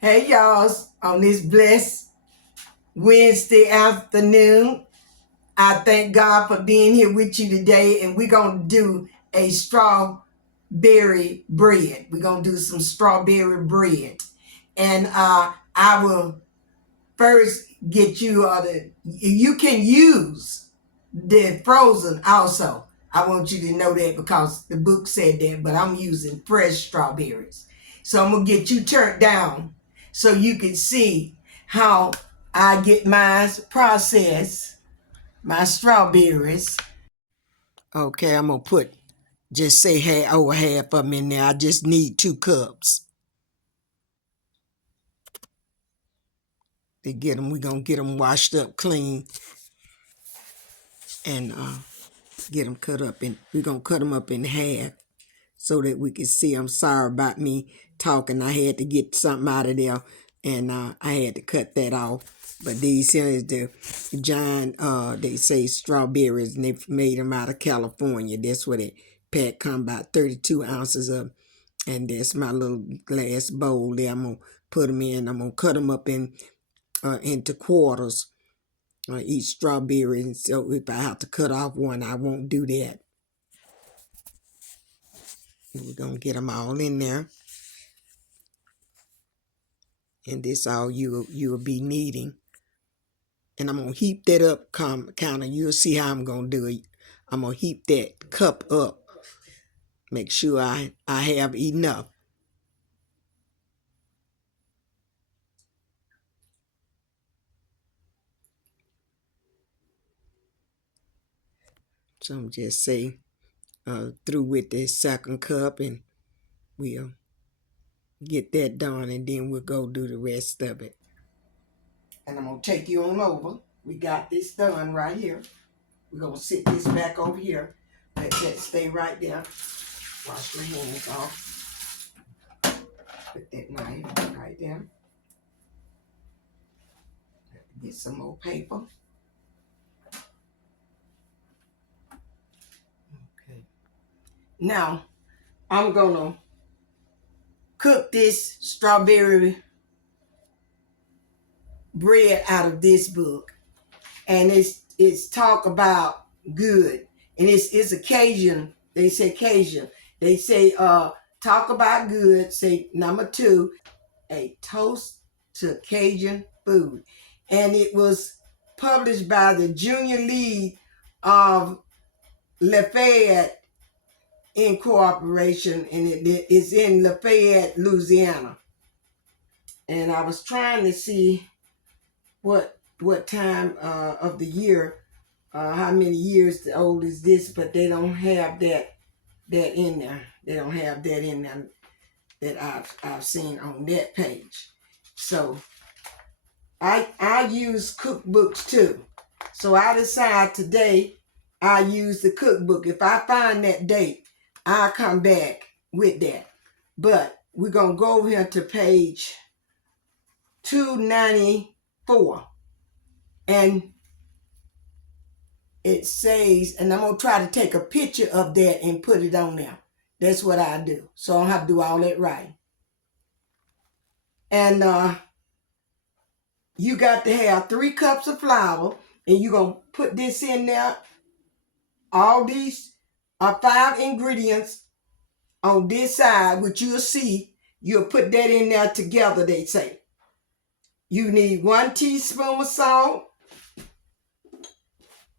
Hey y'all, on this blessed Wednesday afternoon, I thank God for being here with you today, and we're going to do a strawberry bread. We're going to do some strawberry bread. And I will first get you you can use the frozen also. I want you to know that because the book said that, but I'm using fresh strawberries. So I'm going to get you turned down so you can see how I get my process, my strawberries. Okay, I'm going to just say over half of them in there. I just need 2 cups. We're going to get them washed up clean and get them cut up. And we're going to cut them up in half so that we can see. I'm sorry about me talking. I had to get something out of there, and I had to cut that off. But these here is the giant, they say strawberries, and they made them out of California. That's what it pack come about 32 ounces of. And that's my little glass bowl there. I'm going to put them in. I'm going to cut them up into quarters, each strawberry. And so if I have to cut off one, I won't do that. We're going to get them all in there. And this all you'll be needing. And I'm going to heap that up kind of. You'll see how I'm going to do it. I'm going to heap that cup up. Make sure I have enough. So I'm just say through with this second cup, and we'll get that done, and then we'll go do the rest of it. And I'm going to take you on over. We got this done right here. We're going to sit this back over here. Let that stay right there. Wash your hands off. Put that knife right there. Get some more paper. Okay. Now, I'm going to cook this strawberry bread out of this book. And it's talk about good. And it's occasion. They say occasion. They say talk about good. Say number 2, a toast to Cajun food. And it was published by the Junior League of Lafayette Incorporation, and it's in Lafayette, Louisiana. And I was trying to see what time of the year, how many years old is this, but they don't have that in there. They don't have that in there that I've seen on that page. So I use cookbooks too. So I decide today I use the cookbook. If I find that date, I'll come back with that. But we're going to go over here to page 294. And it says, and I'm going to try to take a picture of that and put it on there. That's what I do. So I don't have to do all that right. And you got to have 3 cups of flour, and you're going to put this in there. All these are 5 ingredients on this side, which you'll see. You'll put that in there together, they say. You need 1 teaspoon of salt.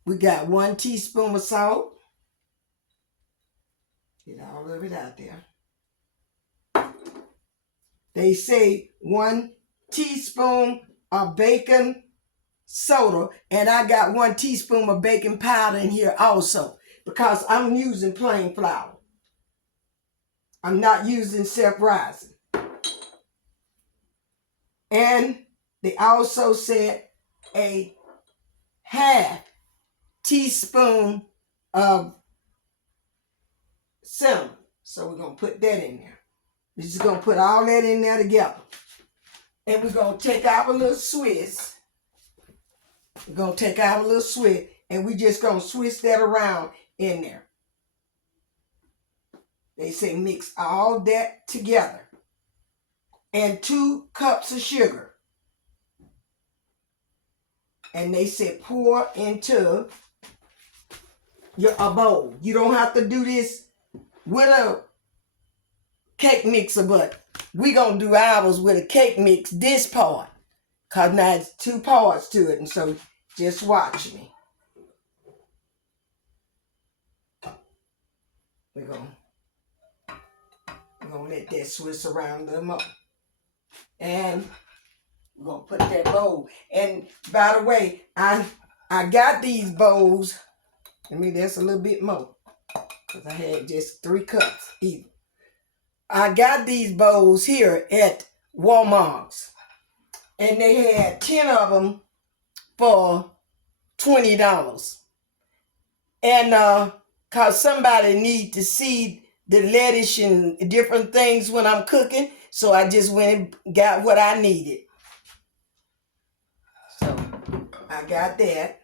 We got 1 teaspoon of salt. Get all of it out there. They say 1 teaspoon of baking soda, and I got 1 teaspoon of baking powder in here also, because I'm using plain flour. I'm not using self-rising. And they also said a half teaspoon of cinnamon. So we're going to put that in there. We're just going to put all that in there together. And we're going to take our little Swiss. We're going to take our little Swiss, and we're just going to switch that around in there. They say mix all that together. and 2 cups of sugar. And they said pour into a bowl. You don't have to do this with a cake mixer, but we gonna do ours with a cake mix, this part. Cause now it's 2 parts to it, and so just watch me. We're gonna let that Swiss around a little more. And we're gonna put that bowl. And by the way, I got these bowls. That's a little bit more. Because I had just 3 cups either. I got these bowls here at Walmart's. And they had 10 of them for $20. And cause somebody need to see the lettuce and different things when I'm cooking. So I just went and got what I needed. So I got that.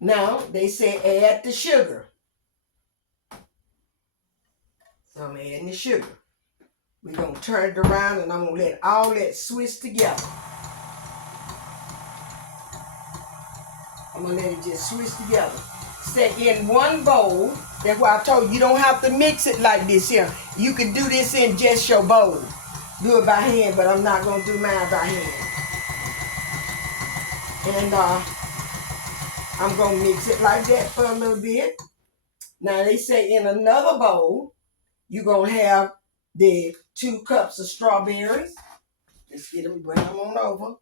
Now they say add the sugar. So I'm adding the sugar. We're going to turn it around and I'm going to let all that Swiss together. I'm going to let it just Swiss together. Stay in one bowl. That's why I told you, you don't have to mix it like this here. You can do this in just your bowl. Do it by hand, but I'm not going to do mine by hand. And I'm going to mix it like that for a little bit. Now they say in another bowl, you're going to have the 2 cups of strawberries. Let's get them, bring them on over.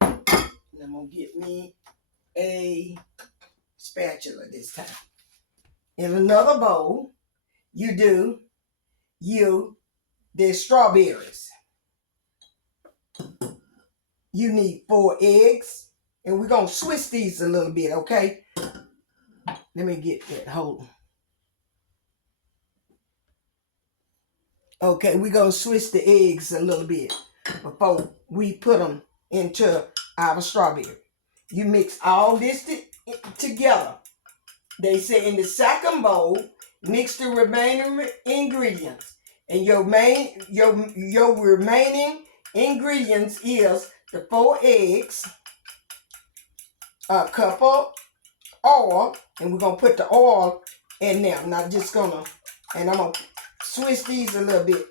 And I'm going to get me a spatula this time. In another bowl, you do the strawberries. You need 4 eggs. And we're going to Swiss these a little bit, okay? Let me get that hold. Okay, we're going to Swiss the eggs a little bit before we put them into our strawberry. You mix all this together. They say in the second bowl, mix the remaining ingredients. And your remaining ingredients is the 4 eggs, a cup of oil, and we're going to put the oil in there. I'm not just going to, and I'm going to Swiss these a little bit.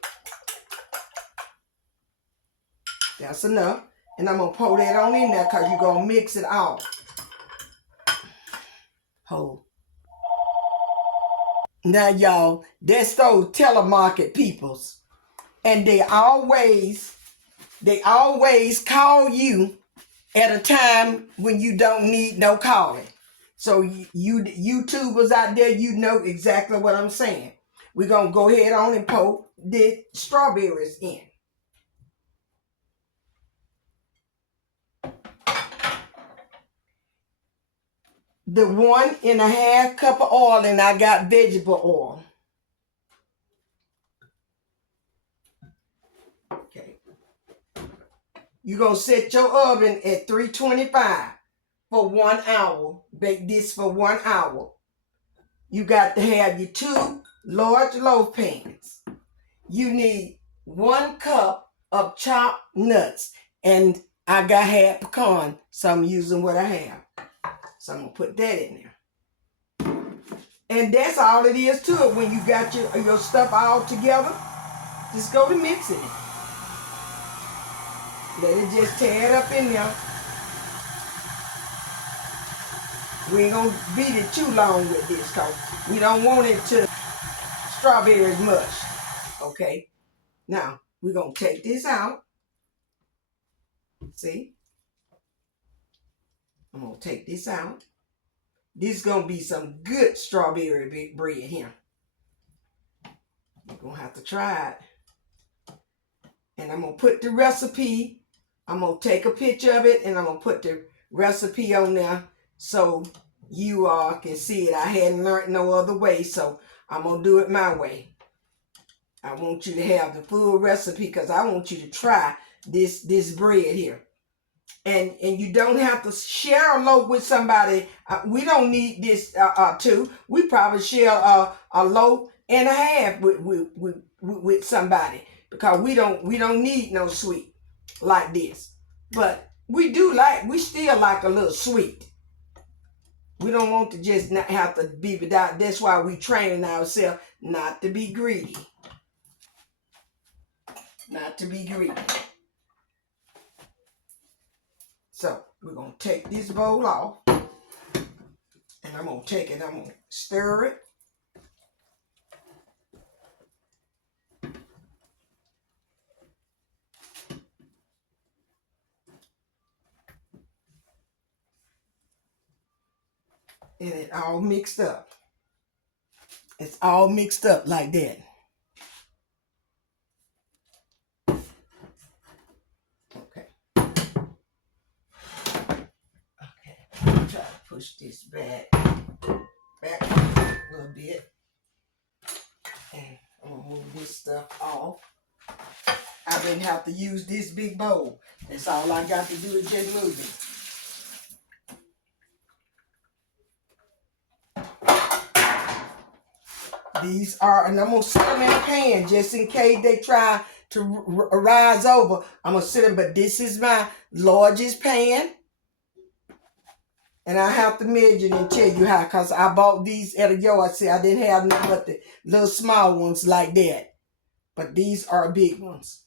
That's enough. And I'm going to pour that on in there because you're going to mix it all. Hold. Now, y'all, that's those telemarket peoples. And they always call you at a time when you don't need no calling. So you YouTubers out there, you know exactly what I'm saying. We're going to go ahead on and pour the strawberries in. The 1.5 cup of oil, and I got vegetable oil. Okay. You're going to set your oven at 325 for 1 hour. Bake this for 1 hour. You got to have your 2 large loaf pans. You need 1 cup of chopped nuts. And I got half pecan, so I'm using what I have. So I'm going to put that in there. And that's all it is to it. When you got your stuff all together, just go to mixing it. Let it just tear it up in there. We ain't going to beat it too long with this because we don't want it to strawberries mush. Okay? Now, we're going to take this out. See? I'm going to take this out. This is going to be some good strawberry bread here. You're going to have to try it. And I'm going to put the recipe. I'm going to take a picture of it and I'm going to put the recipe on there so you all can see it. I hadn't learned no other way, so I'm going to do it my way. I want you to have the full recipe because I want you to try this bread here. And you don't have to share a loaf with somebody. We don't need this too. We probably share a loaf and a half with somebody because we don't need no sweet like this. But we still like a little sweet. We don't want to just not have to be without. That's why we training ourselves not to be greedy. Not to be greedy. So we're gonna take this bowl off, and I'm gonna stir it. And it all mixed up. It's all mixed up like that. Okay. Try to push this back a little bit. And I'm gonna move this stuff off. I didn't have to use this big bowl. That's all I got to do is just move it. These are, and I'm going to set them in a pan just in case they try to rise over. I'm going to set them, but this is my largest pan. And I have to measure and tell you how, because I bought these at a yard sale. I didn't have none but the little small ones like that. But these are big ones.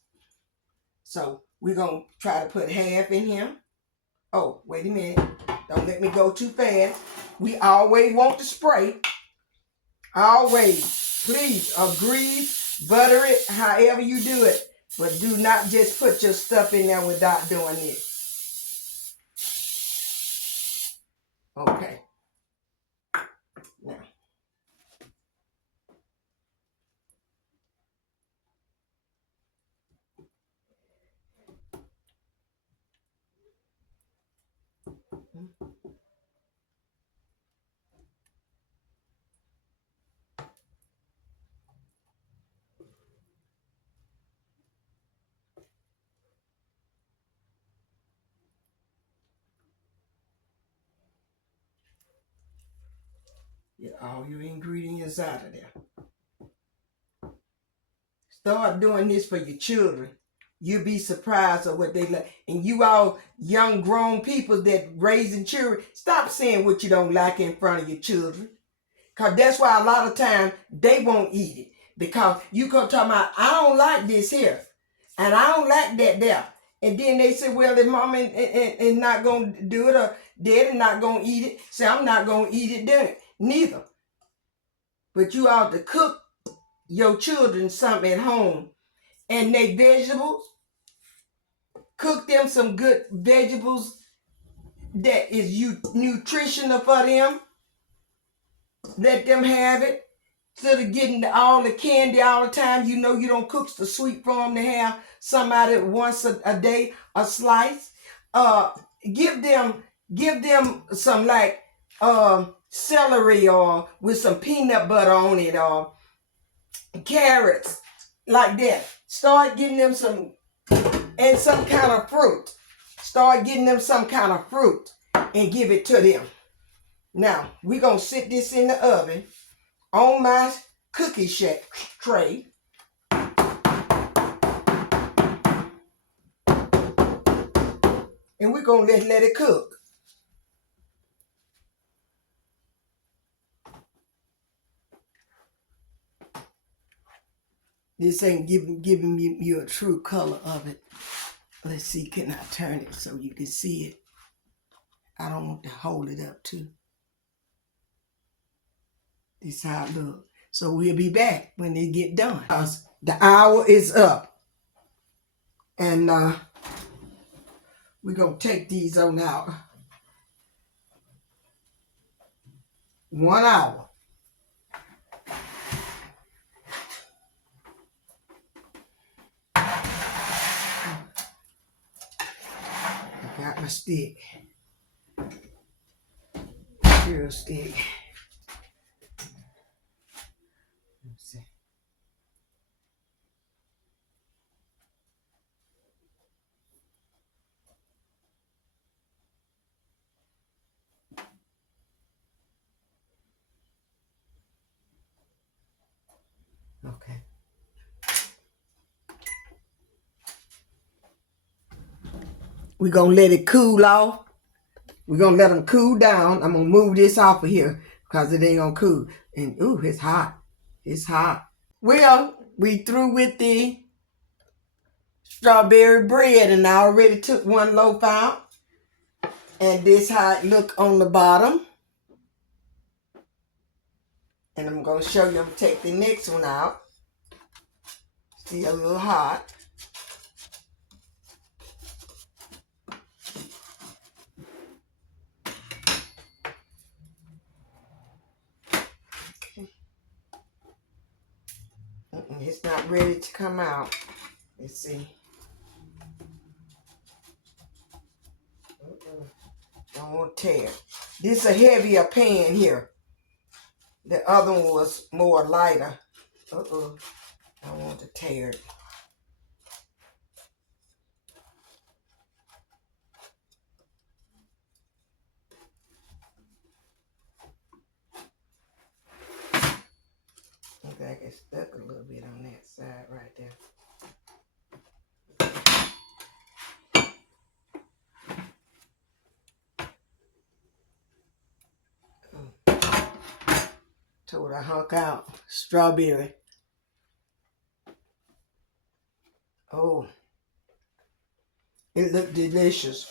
So we're going to try to put half in here. Oh, wait a minute. Don't let me go too fast. We always want to spray. Always. Please, grease, butter it, however you do it. But do not just put your stuff in there without doing it. Okay. Now. Get all your ingredients out of there. Start doing this for your children. You'll be surprised at what they like. And you all young grown people that raising children, stop saying what you don't like in front of your children. Because that's why a lot of times they won't eat it. Because you come talking about, I don't like this here. And I don't like that there. And then they say, well, if mom and not going to do it, or daddy not going to eat it, say, I'm not going to eat it then. Neither. But you ought to cook your children something at home. And they vegetables, cook them some good vegetables that is nutritional for them. Let them have it. Instead of getting all the candy all the time, you know you don't cook the sweet for them to have somebody once a day, a slice. Give them some like celery or with some peanut butter on it, or carrots, like that. Start getting them some, and some kind of fruit. Start getting them some kind of fruit and give it to them. Now, we're going to sit this in the oven on my cookie tray. And we're going to let it cook. This ain't giving you a true color of it. Let's see, can I turn it so you can see it? I don't want to hold it up too. This is how it looks. So we'll be back when they get done. The hour is up. And we're going to take these on out. 1 hour. I got my stick. Drill stick. Let's see. Okay. We're going to let it cool off. We're going to let them cool down. I'm going to move this off of here because it ain't going to cool. And, ooh, it's hot. It's hot. Well, we through with the strawberry bread, and I already took one loaf out. And this how it look on the bottom. And I'm going to show you. I'm going to take the next one out. Still a little hot. It's not ready to come out. Let's see. Don't want to tear. This is a heavier pan here. The other one was more lighter. I want to tear it. I think I get stuck a little bit on that side right there. Told I hunk out strawberry. Oh, it looked delicious.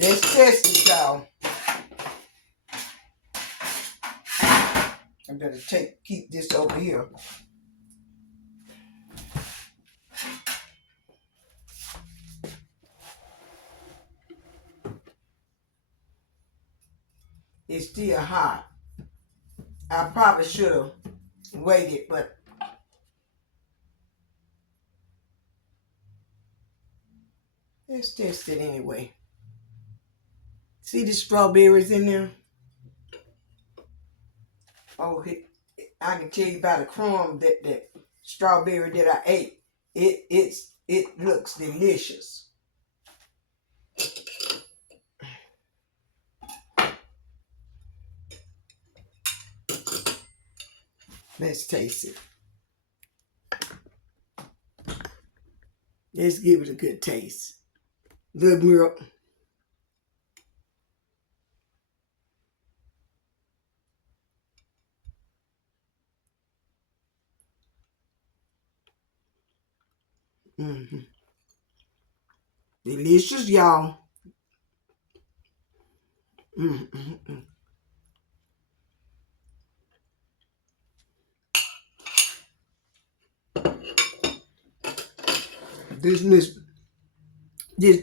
Let's test it, y'all. I better keep this over here. It's still hot. I probably should have waited, but let's test it anyway. See the strawberries in there? Oh, I can tell you by the crumb that strawberry that I ate. It looks delicious. Let's taste it. Let's give it a good taste. Little milk. Delicious, y'all. This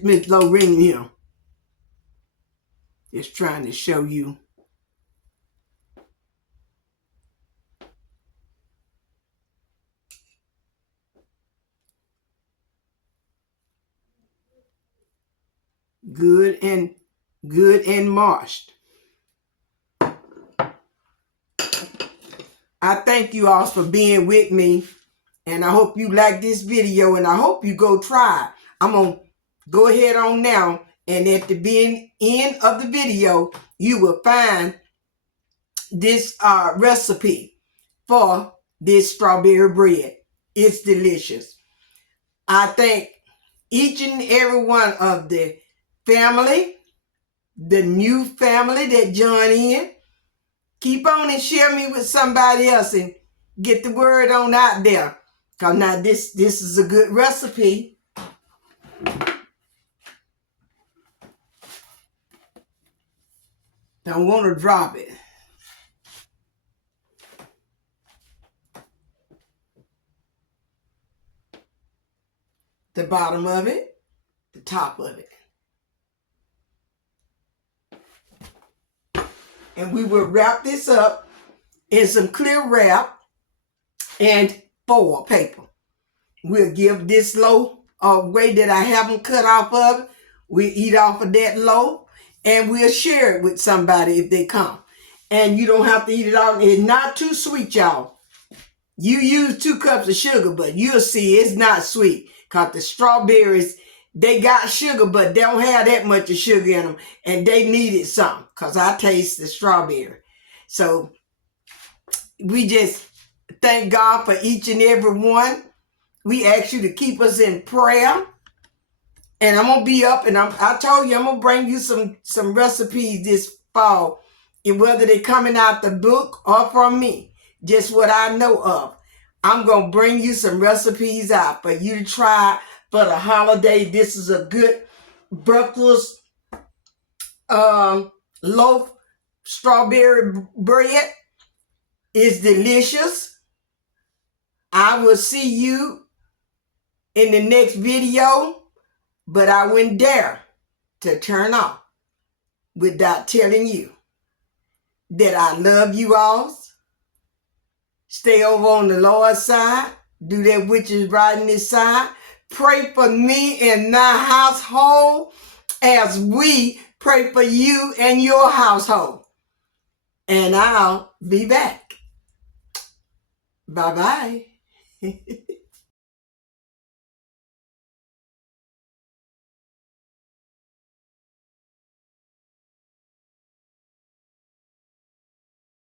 Miss Lorraine here is trying to show you good and mashed. I thank you all for being with me, and I hope you like this video, and I hope you go try it. I'm going to go ahead on now, and at the end of the video, you will find this recipe for this strawberry bread. It's delicious. I thank each and every one of the family, the new family that join in. Keep on and share me with somebody else and get the word on out there. Because now this is a good recipe. Don't want to drop it. The bottom of it, the top of it. And we will wrap this up in some clear wrap and foil paper. We'll give this loaf away that I haven't cut off of. We'll eat off of that loaf, and we'll share it with somebody if they come. And you don't have to eat it all. It's not too sweet, y'all. You use 2 cups of sugar, but you'll see it's not sweet. Because the strawberries, they got sugar, but they don't have that much of sugar in them. And they needed some, because I taste the strawberry. So we just thank God for each and every one. We ask you to keep us in prayer. And I'm going to be up, and I told you I'm going to bring you some recipes this fall. And whether they're coming out the book or from me, just what I know of. I'm going to bring you some recipes out for you to try for the holiday. This is a good breakfast loaf strawberry bread. It's delicious. I will see you in the next video, but I wouldn't dare to turn off without telling you that I love you all. Stay over on the Lord's side. Do that which is right in His side. Pray for me and my household as we pray for you and your household. And I'll be back. Bye-bye.